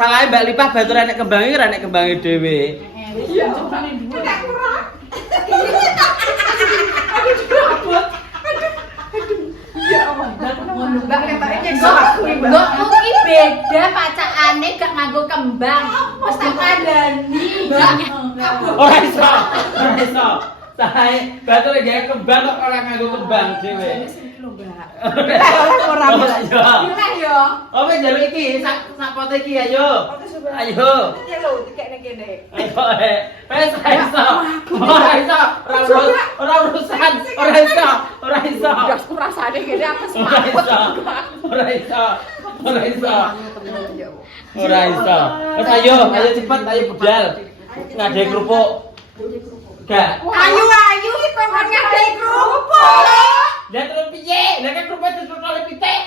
Salah Mbak Lipah batur nek kembange ora nek kembange dhewe. Iya, nek kurang. Ya Allah, Mbak kembangnya Mbok kuwi beda pacakane gak nganggo kembang. Wis tak kandhani. Ora iso. Ora iso. Salah batur gawe kembang kok ora nganggo kembang dhewe. Ora iso. Pilih yo. Apa njaluk iki sak pote iki ayo. Ayo. Iki lho, dikekne kene. Ayo wes iso. Ora iso. Ora urusan. Ora iso. Ora iso. Dasku rasane kene apa Ora iso. Ora iso. Ora iso. Ora iso. Wes ayo cepet ayo budal. Ngadek kerupuk. Gak. Ayu iki kowe kon ngadai kerupuk. Lah terus piye? Lah kan kerupuk ditutuk oleh pitik.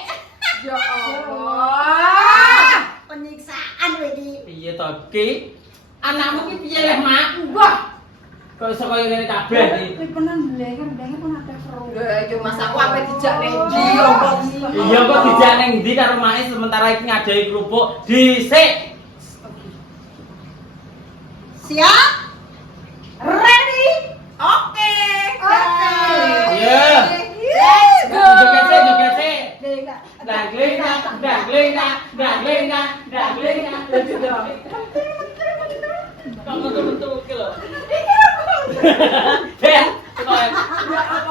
Ya Allah. Penyiksaan kowe iki. Piye to ki? Anakmu ki piye leh, Mak? Wah, Kok iso kaya ngene kabeh iki? penan blenger ndenge pun ada seru. Yo Mas aku ape dijak ning ndi Iya, kok. Iya kok dijak ning ndi karo Mae sementara iki ngadahi kerupuk dhisik. Siap? Ready? Oke. Iya. Let's go. Joget-joget. Dagling, Kamu tuh ki lho. Ya,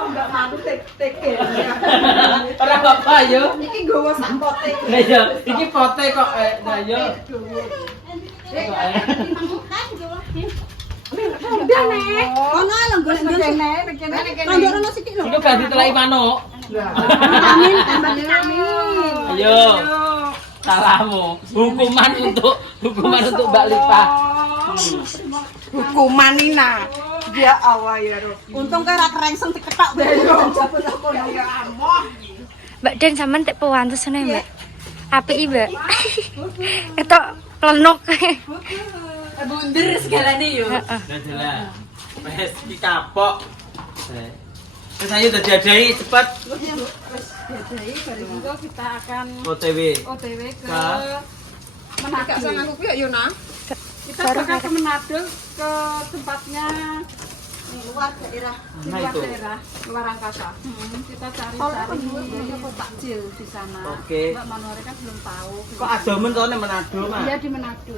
Enggak mampu tek-tek. ora apa yo. Iki nggowo sak pote. Lah yo, iki pote kok nah yo. Udah nek. Ono lho golek-golek. Kene. Kandoro sithik lho. Iku ganti telai manuk. Vitamin tambah vitamin. Ayo. Salahmu. Hukuman untuk Mbak Lipah. Hukuman Nina. Ya Allah ya Rabbi. Untung kaya ra kerengseng diketok bae. Ya Allah. Mbak Den sampean tek pewantes ne, Mbak. Apiki, Mbak. Ketok lenuk. bunder segalane yo. Lah jelas. Wes iki kapok. Wes ayo dadi cepet. Jadi dari itu kita akan OTW. OTW ke Ka? Manado. Sangat aku ya Yona. Kita bakal ke Manado ke tempatnya Luar daerah. di Nah, luar itu. daerah, luar angkasa. Kita cari-cari takjil di sana. Oke. Mbak Manore kan belum tahu. Kok adomen to nek Manado, Mas? Iya di Manado.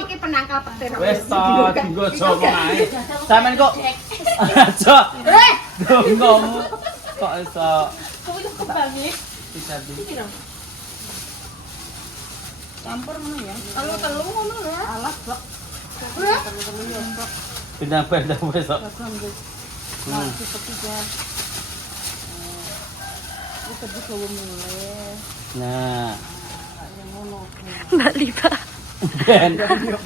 Iki penangkal petir. Wes to digojo ae. Sampeyan kok aja. Ngomu kok iso bisa di. Campur ngono ya. Kalau telu ngono ya. Alat, Bak. Pindah-pindah wes kok. Nah, ketiga. Itu dibawa mulai. Nah, Mbak Lipah. Ben.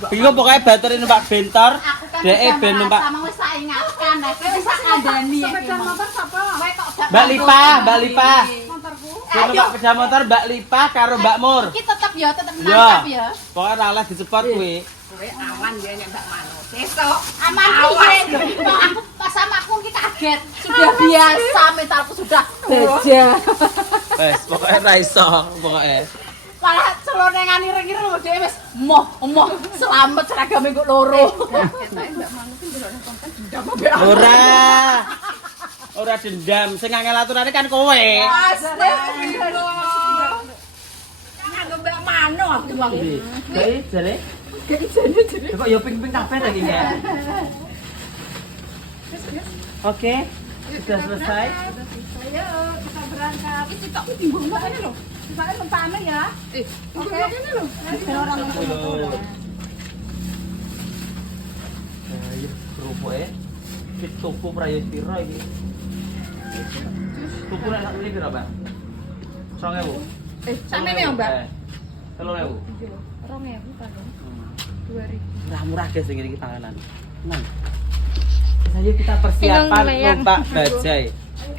Iki kok pokoke bature numpak bentor, Aku kan dhek ben numpak sama wis tak ingatkan, nek kowe wis tak kandhani ya. Sepeda motor siapa? Kowe kok gak Mbak Lipah, Mbak Lipah. Motorku. Sing numpak sepeda motor Mbak Lipah karo Mbak Mur. Iki tetep Iya. nangkap ya. Pokoke ora oleh dicepot kuwi. Kowe aman ya nek Mbak Mano. Besok Aman piye? Kok aku pas sama aku iki kaget. Sudah biasa mentalku sudah baja. Wes pokoke ora iso, pokoke. Malah celone ngani ireng-ireng lho dhewe wis moh selamat seragame kok loro. Ora. Ora dendam, sing angel aturane kan kowe. Astagfirullah. Nganggo Mbak Mano aku wong. Bae jare. Kok yo ping-ping kabeh ta iki ya. Oke. Sudah selesai. Ayo kita berangkat. Iki tok timbung makane lho. Misalnya lempane ya. Oke. Ini lho. Orang Ayo kerupuke. Fit tuku prayo piro iki? Tuku nek sak muni piro, Pak? 1.000. sampe ya, Mbak? 3.000. 2.000 kan. 2.000. Murah-murah guys iki panganan. Nah. Ayo kita persiapan Bingung, Mayang. numpak bajai.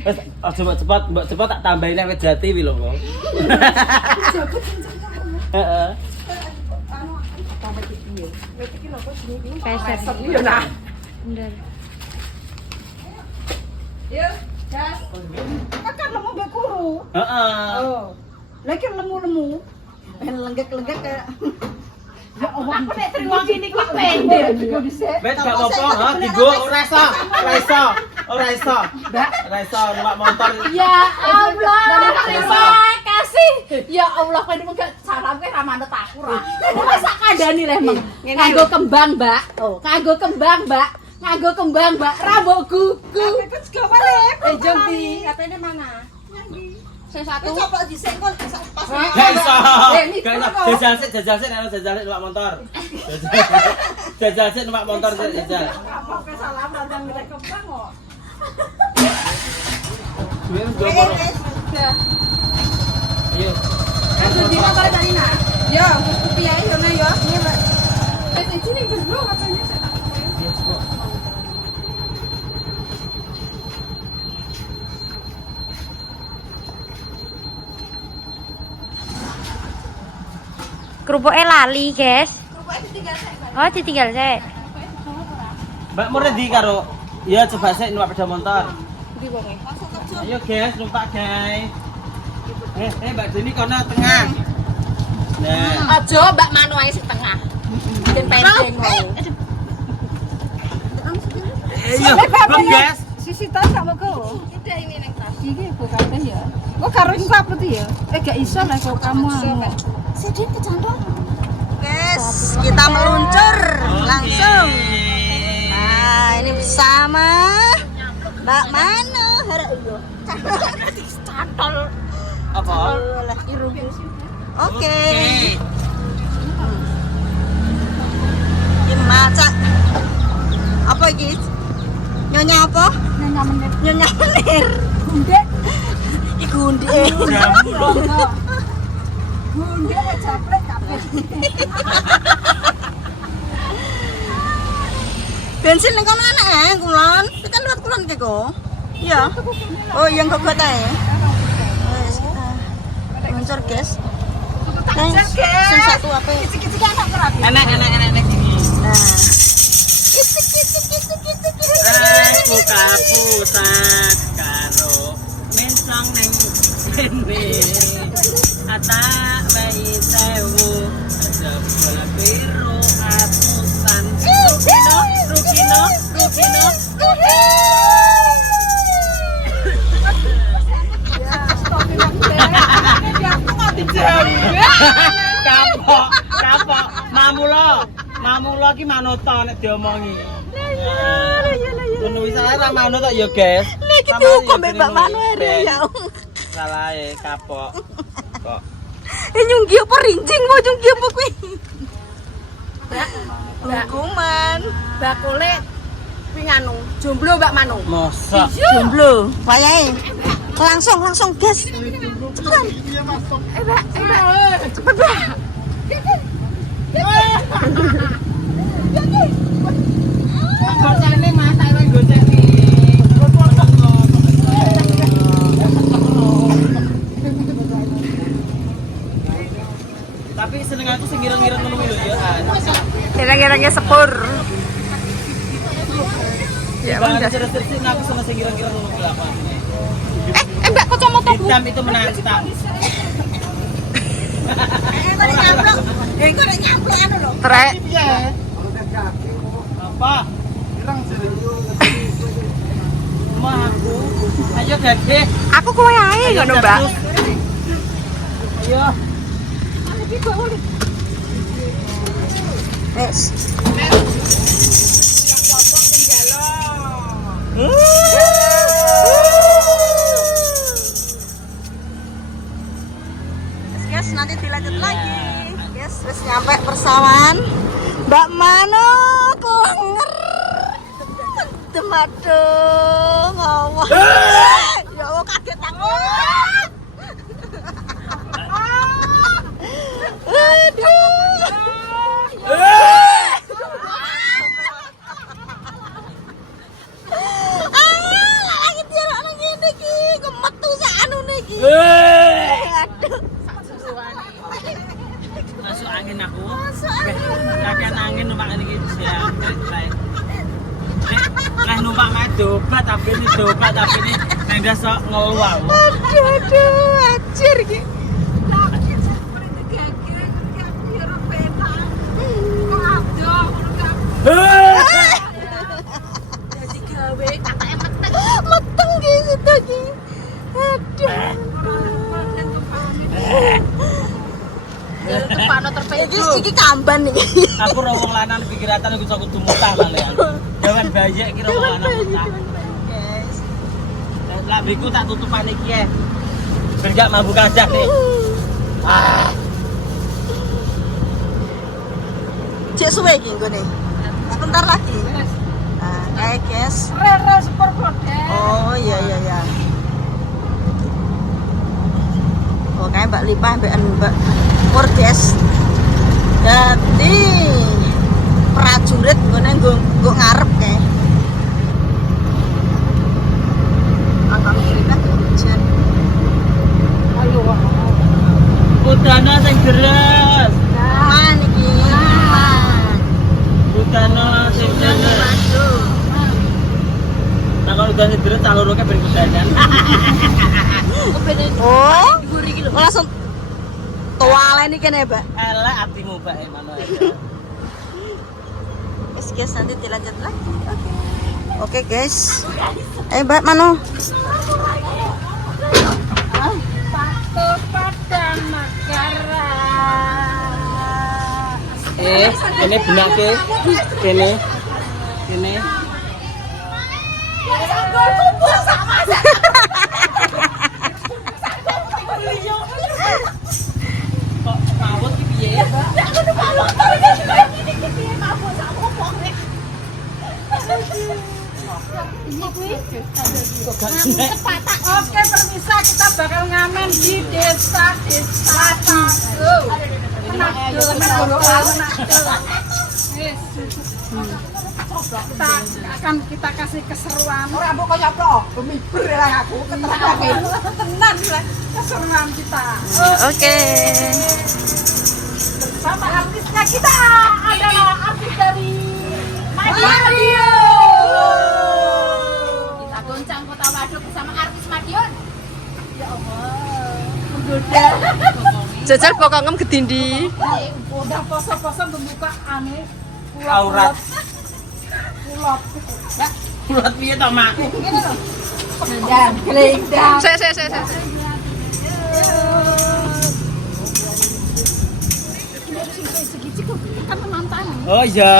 Wes aja mbok cepet tak tambahin wit jati wi lho kok. Heeh. Peset. Iya nah. Bener. Yuk, gas. Kan lemu mbek kuru. Heeh. Oh. Lagi lemu-lemu. Ben lenggek-lenggek kayak Aku nek terima gini ku pede iku dhisik. Bet gak apa-apa, ha digo ora iso. Mbak. Ora iso numpak motor. Ya Allah, terima kasih. Ya Allah, kowe mung gak salam kowe ra manut aku ra. Ora sak kandhani le meng. Nganggo kembang, Mbak. Oh, nganggo kembang, Mbak. Nganggo kembang, Mbak. Ra mbok gugu. Itu juga balik. Jombi. Katanya mana? Sing satu. Coba disenggol pas. Gak iso. Ini Gak iso. Jajal sik numpak motor. Jajal sik numpak motor jajal. Apa kesalahan radang milih kembang kok. Wis gopor. Ayo. Di motor tadi nah. Ya, kopi ae yo nah yo. Iya, Mbak. Sini dulu katanya saya takut. Kerupuknya lali, guys. Oh, ditinggal saya. Mbak mau ready karo? Ya coba sik numpak sepeda motor. Di wonge. Ayo guys, numpak guys. Mbak Deni kono tengah. Nah. Aja Mbak Manu ae sing tengah. Bikin pendeng wae. Ayo, bang guys. Sisi tas sama kau. Tidak ini neng tas. Iki kok kabeh ya. Kok karo iku apa tuh ya? Gak iso lah kok kamu. Sedih kecandol. Guys, kita meluncur langsung. Nah, ini bersama Mbak Manu. Cantol. Apa? Oke. Ini maca. Apa iki? Nyonya apa? Nyonya menit. Nyonya menir. Gundek. Iku undi. Gundek japlek kabeh. Bensin ning kono enak kulon. Kita liwat kulon ki kok. Iya. Oh, yang kok ae. Wes kita luncur, guys. Sing satu apa? Kicik-kicik anak kerak. Enak gini. Nah. Aku kapusat karo mensong neng bene. Ata bayi sewu jebol biru atusan. Rukino. Kapok. Mamulo ki manut nek diomongi. Ngono wis ora manut tok ya, guys. Nek iki dihukum Mbak Manu ya. Salah kapok. Kok. Nyunggi apa rincing mau nyunggi apa kuwi? Hukuman. Bakule kuwi nganu, jomblo Mbak Manu. Mosok. Jomblo. Wayahe. Langsung gas. Cepetan. Cepet, Mbak. Gocene Mas, tak gocene. Tapi seneng aku sing ngira-ngira ngono lho ya. Kira-kiranya sepur. Ya udah sering aku sama sing ngira-ngira ngono kuwi apa. Mbak kacamata Hitam itu menantang. Kok nyamplok anu lho. Trek. Apa? Mah aku. Ayo Gade. Aku kowe ae ngono, Mbak. Ayo. Wes. Guys, nanti dilanjut lagi. Guys, wes nyampe persawahan Mbak Manu Klenger. Demadung, Allah. Ya Allah, kaget aku. Masuk angin aku. Kakean angin numpak ini siang. Lah numpak mae dobat tapi ini nang desa ngeluang. Aduh, anjir iki. kamban nih. Aku ora wong lanang pikiratan aku sok kudu mutah balean. Jangan bayek kira wong lanang mutah. Guys. Lah mriku tak tutupan iki ya. Ben gak mabuk kajak nih. Ah. Cek suwe iki nggone. Sebentar lagi. Nah, kayak guys. Rel super model. Oh iya. Oh kayak Mbak Lipah, Mbak Murdes. Jadi prajurit nggone nggo ngarep kayak. Angka miripnya hujan. Budana sing deres. Man iki. Budana sing deres. Waduh. Nah kalau udah sing deres caloroke ben kudanan. Oh, langsung tuale nih kene, Mbak. Elek atimu, Mbak, mano aja. Guys, nanti dilanjut lagi. Oke, guys. Mbak, mano? Patuh pada negara. Ini benake. Kene. Sanggul kumpul sama Kok mawut iki piye? aku tuh malu terus gini mabuk sama wong nek. Oke, permisa kita bakal ngamen di desa Tato. Kita kasih keseruan. Ora mbok kaya apa? Bemiber lah aku keterake. Tenan lah keseruan kita. Oke. Bersama artisnya kita adalah artis dari Madiun. Kita goncang Kota Waduk bersama artis Madiun. Ya Allah, menggoda. Jajal pokoknya gedindi. Udah poso-poso membuka aneh. Aurat. Kulot. Ya, Kulat piye to, Mak? dan gelendang. Saya. Segiji kok kan menonton. Oh iya.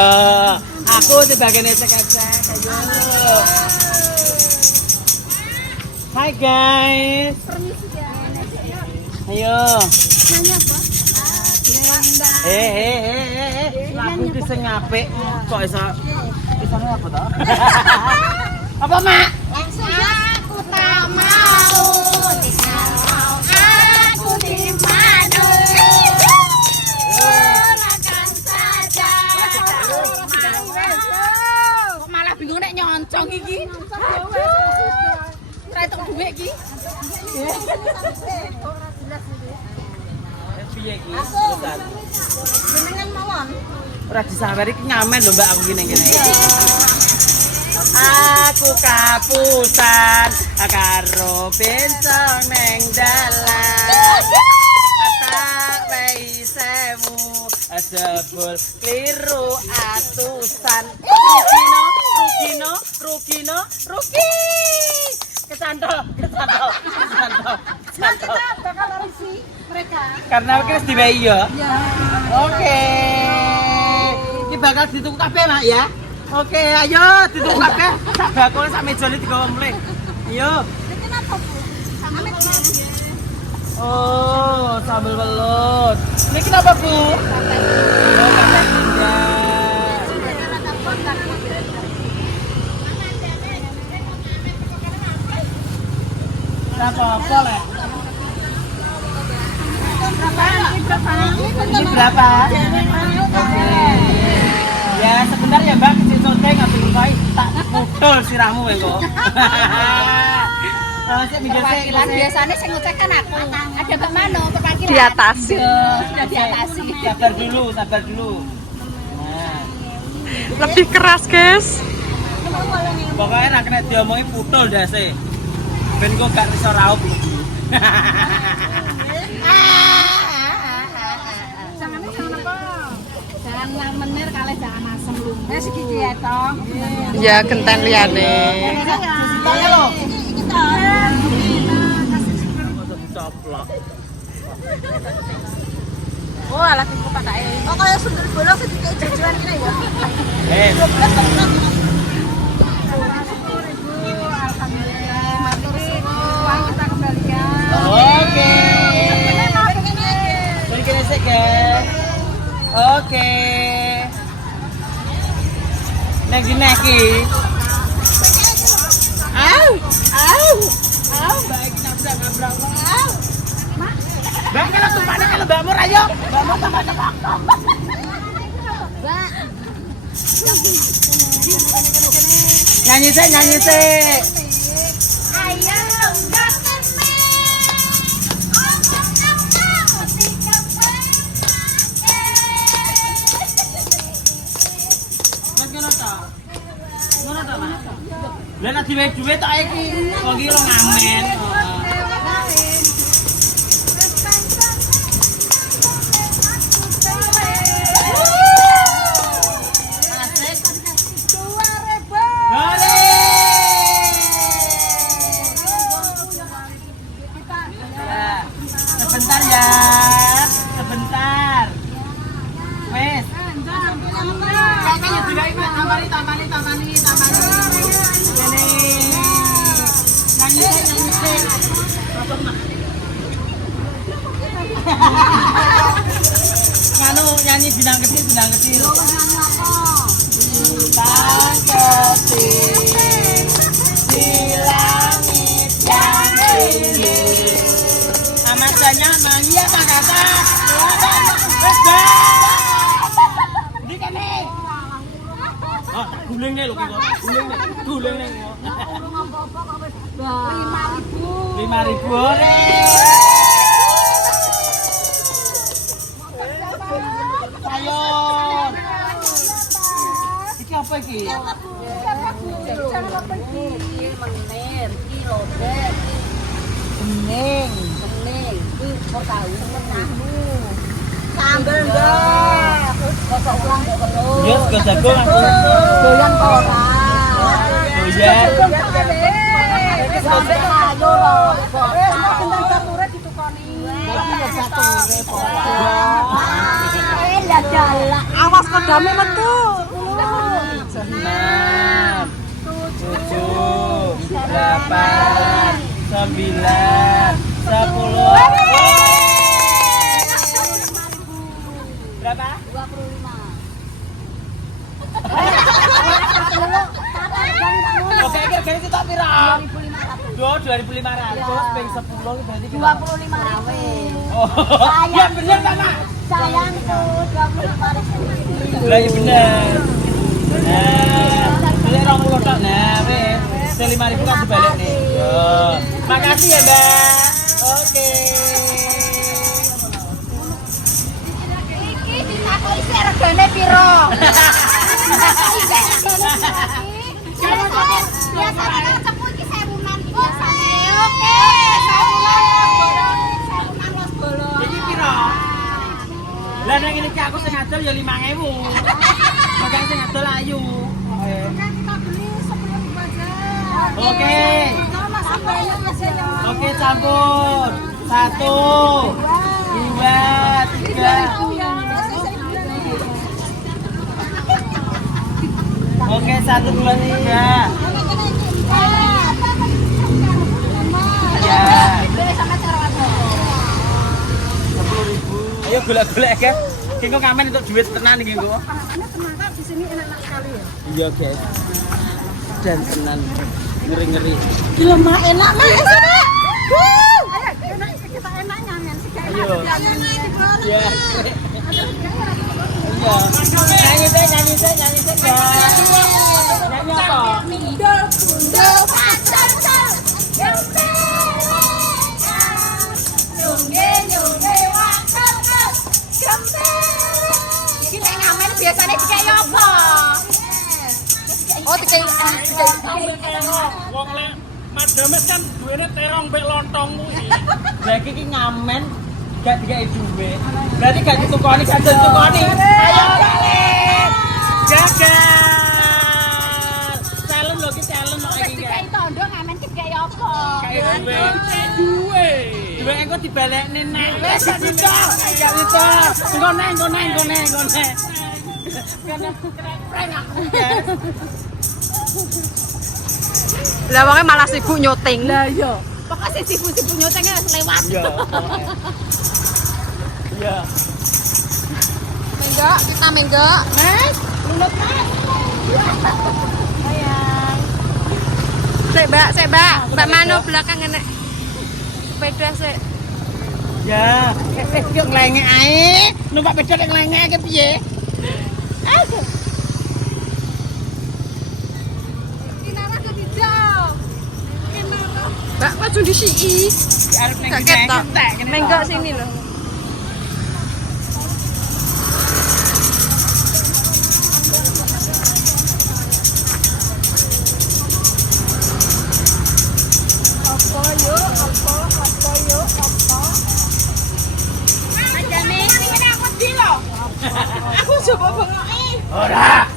Aku sebagai nesek-nesek. Hai guys. Permisi ya. Ayo. Nanya apa? Lagu iki sing apik kok iso isane apa to? Apa, Mak? Langsung aku tak mau kalau aku di Madiun. Silakan saja. Kok malah bingung nek nyoncong iki? Ora entuk dhuwit iki. Piye iki? Terusan. Jenengan mawon. Ora disawer iki ngamen lho Mbak aku ki ning kene. Aku kapusan karo bencong ning dalan. Tak wei sewu jebul kliru atusan. Rugino. Kecantol. Bakal risi mereka. Karena aku wis diwehi ya. Oke. Iki bakal dituku kabeh, Mak ya. Oke, ayo dituku kabeh. Sak bakul sak mejane digawa mulih. Ayo. Oh, sambal belut. Ini kenapa, Bu? Oh, kacang tindak. Apa-apa, Lek. Ini berapa? Oke. Ya, sebentar ya, Mbak. Kecil conteng, ngambil rumah. Tak pukul sirahmu ya, kok. Biasanya saya ngecekkan aku. Ada Mbak Mano, perwakilan. Diatasi. Sudah diatasi. Sabar dulu. Nah, Lebih keras, guys. pokoknya nak kena diomongi putul dasi. Ben kok gak iso raup. Jangan menir kali jangan asem lu. Segini ya toh. Ya genten liyane. Tanya lo. Coplok. Oh, alat iku patake. Oh kaya sundel bolong sing dikai jajanan kene ya. Oke. Kene sik, guys. Oke. Nek dine iki. Au. Mbak iki nabrak-nabrak. Au. Mbak kalau tumpaknya kalau mbakmu ayo. Mbakmu tambah cepat. Nyanyi sih. Lah nek duwe tak iki, kok iki lo ngamen. Sebentar ya. Sebentar. Wes. Kayaknya tidak ini tamani. Nyanyi bilang kecil. Bilang kecil di langit yang tinggi. Amasanya mania kata. Ini kene. Oh, guling nih lho kok. Guling nih. 5.000 ore. Ayo. Iki apa iki? Menir, iki lodeh. Bening, iki kok tahu menahmu. Sambel ndak. Kok ulang kok terus. Yes, go jagung aku. Doyan kok ora. Doyan. Sampai ayo lho. Bentar bature ditukoni. Awas kodame metu. 6, 7, 8, 9, 10. Berapa? 25. Oke, kira-kira itu tak pira? 2.500 ping 10 berarti 25.000. Oh. Ya bener Mama. Sayang tuh 25.000. Lah ya bener. Nah, beli 20 tok nah wis. 5.000 kan dibalik nih. Yo. Makasih ya, Mbak. Oke. Iki ditakoki sik regane piro? Biasanya kan cepu iki 1.000-an. Oh, oke. 1.000-an los bolong. Iki piro? Lah nek ngene iki aku sing ngadol ya 5.000. Makane sing ngadol ayu. Kita beli sebelum bazar. Oke. Masih banyak hasilnya. Oke, campur. 1, 2, 3. Oke, 1, 2, 3. Ya. Ayo golek-golek ya. Ki kok ngamen untuk duit tenan iki kok. Ini tenaga di sini enak sekali ya. Iya, guys. Dan tenan ngeri-ngeri. Gila mah enak mah. Ayo, enak kita enak nyamen sih kayak Ayo. enak. Ya. Iya. Nyanyi sih, guys. Nyanyi apa? Iki nek ngamen biasane dikai apa? Oh, dikai Wong lek madames kan duwene terong mbek lontong kuwi. Lah iki ngamen gak dikai duit. Berarti gak ditukoni, gak ditukoni. Ayo balik. Gagal. Challenge lho, iki challenge kok iki. dikai tondo ngamen dikai apa? Kayak duit. Duwe. Duit engko dibalekne nek. gak bisa. Ngone. Lah wonge malah sibuk nyuting. Lah iya. Pokoknya sibuk-sibuk nyotengnya lewat. Iya. Iya. Menggak, kita menggak. Mas, lunut mas. Sik, Mbak. Mbak Mano belakang enek. Sepeda sik. Ya, yo nglengek ae. Numpak beda nek nglengek ke piye? Kinara ke tidak. Mbak maju di sini. Arep ning Gak kene ketok. entek kene. Menggak sini loh. Aku coba bengoki. Ora.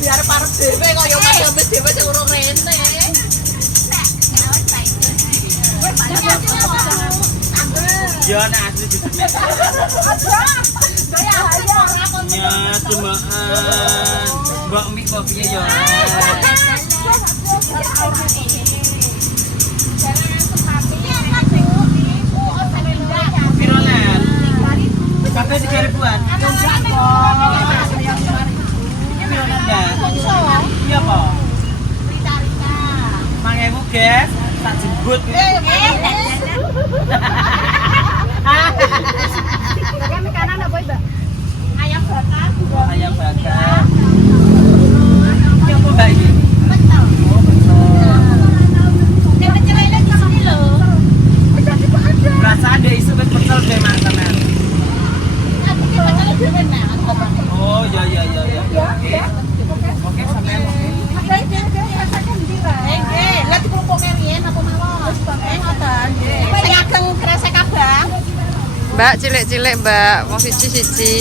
Biar parep dhewe kaya mas dhewe sing urung rene. Yo nek asli disemet. Ya, cumaan. Mbak Mi kok piye yo? Pirolan. Sampai 3.000-an. Iya po. Mangewu guys, tak jemput. Kanan apa, Mbak? Ayam bakar. Ayam bakar. Ini apa Mbak ini? Oh, betul. Rasa ada isu pecel kayak makanan. Oh, ya. Oke, sampai Mbak cilik-cilik, Mbak. Mau siji-siji.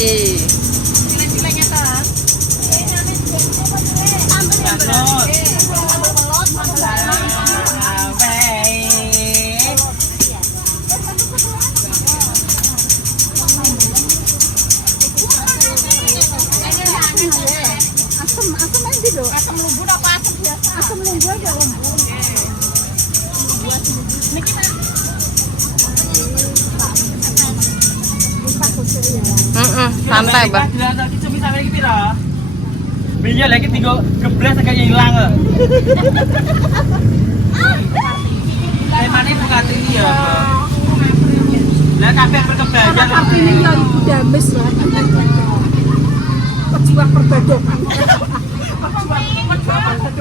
Manut. Asam aja dong. Asam lumbur apa asam biasa? Asam lumbur aja lumbur. Santai, Mbak. Lagi cumi sampai iki piro? Iya lagi tinggal geblas kayak hilang. Temane bukan ini ya. Lah kabeh perkebaya. Ini ya ibu dames lah. Pejuang perdagangan.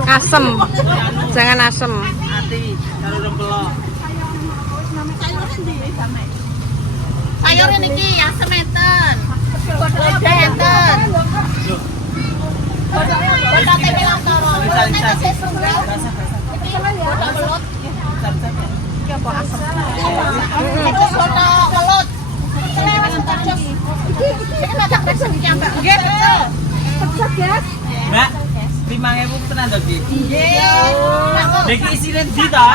Asem. Jangan asem. Ati karo rempelok. Sayur niki asem enten. Lada enten. Lada tempe lantoro. Bisa. Mbak, 5.000 tenan to iki? Nggih. Iki isine ndi to?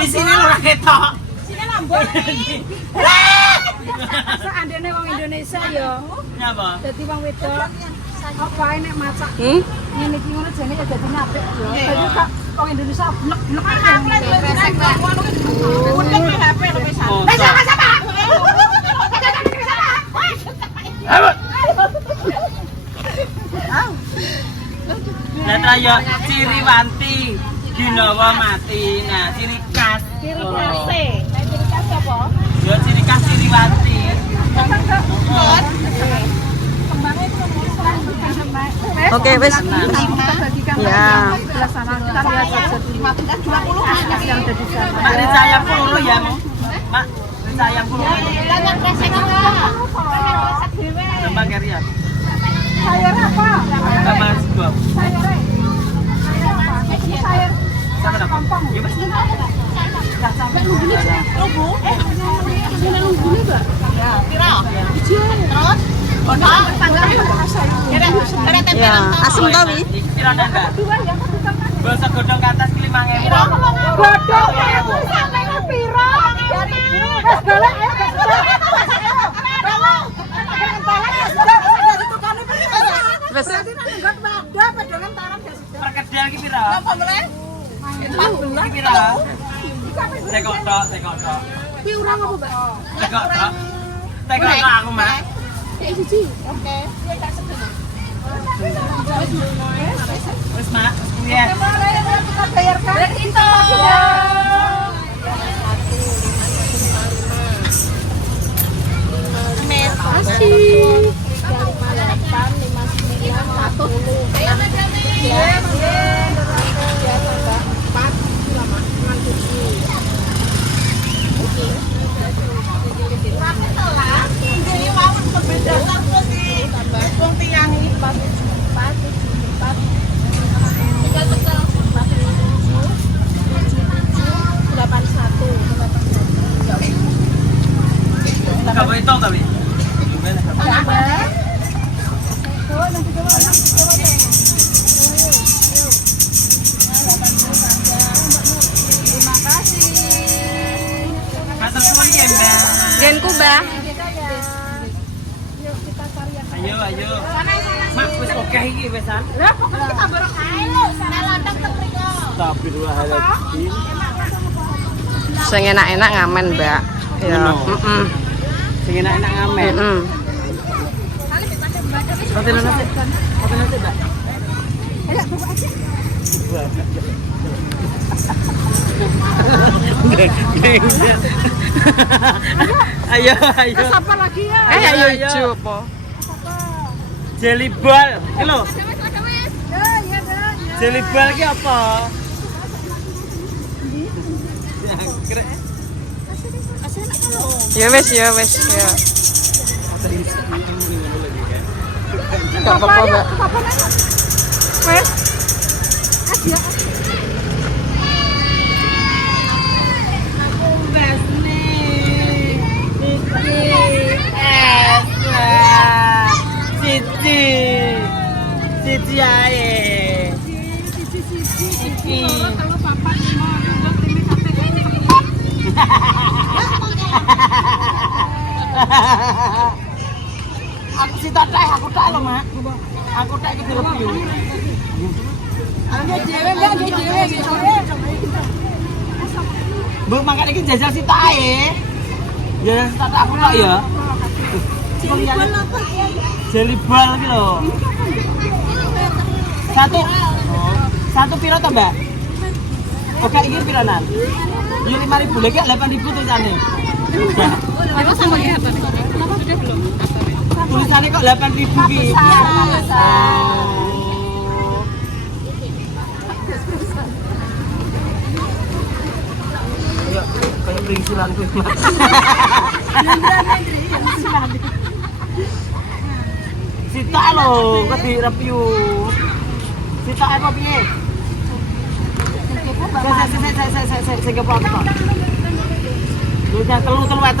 Isine ora ketok. Seandainya wong Indonesia ya, Nyapa? jadi wong wedok apa nek masak ngene iki ngono jane ya dadi apik ya. Dadi kok wong Indonesia blek-blek Lah ya ciri wanti Ginawa mati. Nah, ciri khas. ciri khas apa? Ya ciri khas ciri wanti. Oke, wes. Ya. Mak Rica ayam puluh ya, Mak. Rica ayam puluh. Gampang keri ya. Sayur apa? Sama sebuah. Sayur Sama apa? Ya Mas. Ya, asem tau wi. Iki pirane, Mbak? Basa godhong ke atas ki 5.000. Godhong sampe piro? Wes. Perkedel ki pira? Iki pira? Tekok tok. Piurang apa, Mbak? Tekok tok. Tekok tok aku, Mak. Oke. Wis, Mak. Iya. Enggak boleh hitung tapi. Matur suwun ya, Mbak. Genku, Mbak. Ayo. Mak wis oke iki wesan. Lah pokoknya kita bareng ae lho, sana landang teng mriko. Astagfirullahaladzim. Sing enak-enak ngamen, Mbak. Ya. Ngono. Sing enak-enak ngamen. Roti nasi, Mbak. Ayo. Siapa lagi ya? Ayo ijo apa? Jelly ball. Iki lho. Jelly ball ki apa? Ya wes ya. Enggak apa-apa, Mbak. Wes. Asia. Cici ae. Iki. Kalau papa mau buat ini Aku si tak aku tak lho, Mak. Aku tak iki direview. Ada dewe enggak ada dewe gitu. Bu, makane iki jajal si tak ae. Ya, si tak aku tak ya. Jelly ball iki lho. Satu piro to, Mbak? Oke, iki pironan? Ini 5.000 lagi 8.000 tulisannya. Emang sama ya apa nih? Kenapa sudah belum? Tulisannya kok 8.000 ki. Ayo, kayak bringsilan kuwi. Sita lho, kok di review. Sita apa piye? Saya ke apa kok? Udah telu ya, Mak.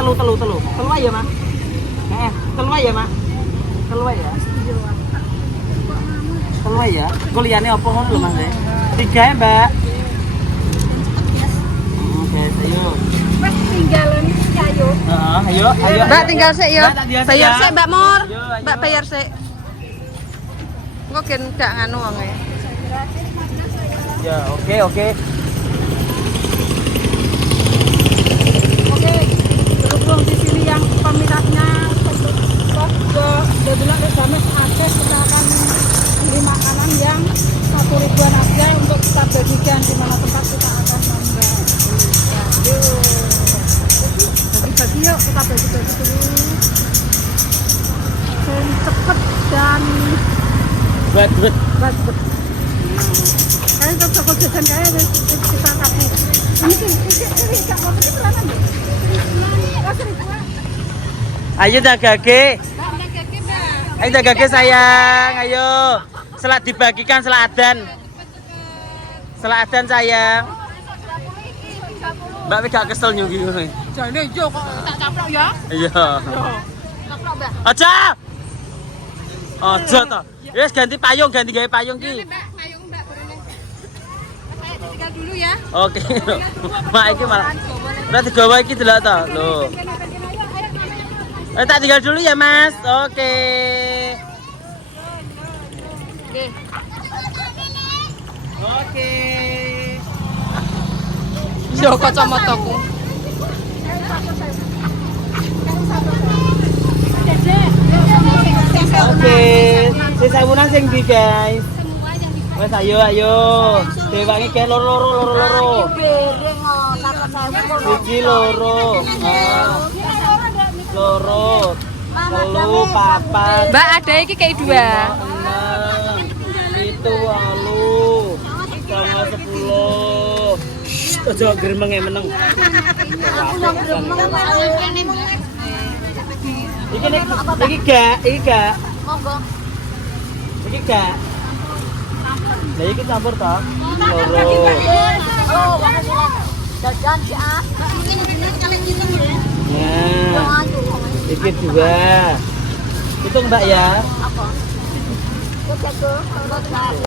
Telu ya, Mak. Telu ya. Telu ya. Kuliahnya apa ngono lho, Mas? 3 ya, Mbak. Oke, ayo. Mas tinggalan ayo. Ayo. Mbak tinggal sik ya. Mbak, tak biasa Bayar ya. sik, Mbak Mur. Ayo. Mbak bayar sik. Engko gen gak nganu wonge. Ya, oke. Oke, berhubung di sini yang peminatnya udah bilang SMS akses, kita akan beli makanan yang 1.000-an aja untuk kita bagikan di mana tempat kita akan nambah. Ya, yuk. Bagi-bagi yuk, kita bagi-bagi dulu. Dan cepet dan Buat. kalian untuk toko jajan kaya kita kasih. Ini gak mau pergi berapa nih? Ayo dagage. Ayo dagage sayang, ayo. Selak dibagikan seladan. Seladan sayang. Mbak wis gak kesel nyugi ngono. Jane yo kok tak caplok ya. Iya. Caplok, Mbak. Aja. Aja to. Wis ganti gawe payung ki. Mbak, payung Mbak berene. Saya tinggal dulu ya. Oke. Mak iki malah Udah digawa iki delok to. Loh. Tak tinggal dulu ya, Mas. Oke. Oke. Yo kacamataku. Oke. Sisa wunan sing ndi, guys? Wes ayo. Dewangi kayak loro. Siji loro. Loro. Telu papat. Mbak, ada iki kayak 2. 6 7 8 sama 10. Ojo gremenge meneng. Iki gak. Monggo. Iki gak. Lah iki campur ta? Loro. Oh, makasih. Jajan si A. Nah. Iki 2. Hitung Mbak ya. Apa?